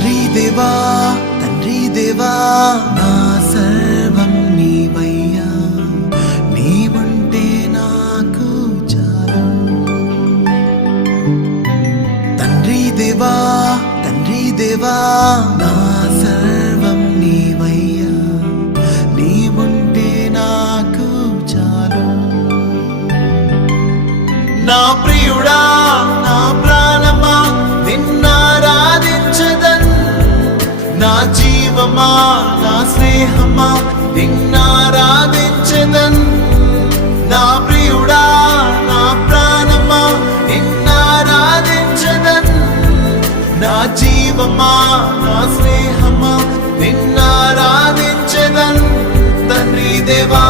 తండ్రి దేవా నా సర్వం నీవయ్యా, నీవుంటే నాకు చాలు. తండ్రి దేవా నా సర్వం నీవయ్యా, నీవుంటే నాకు చాలు. నా ప్రియుడా నా ప్రాణమా నిన్నారాధించదన్, నా జీవమా నా స్నేహమా నిన్నారాధించదన్. నా ప్రియుడా నా ప్రాణమా నిన్నారాధించదన్, నా జీవమా నా స్నేహమా నిన్నారాధించదన్. తండ్రి దేవా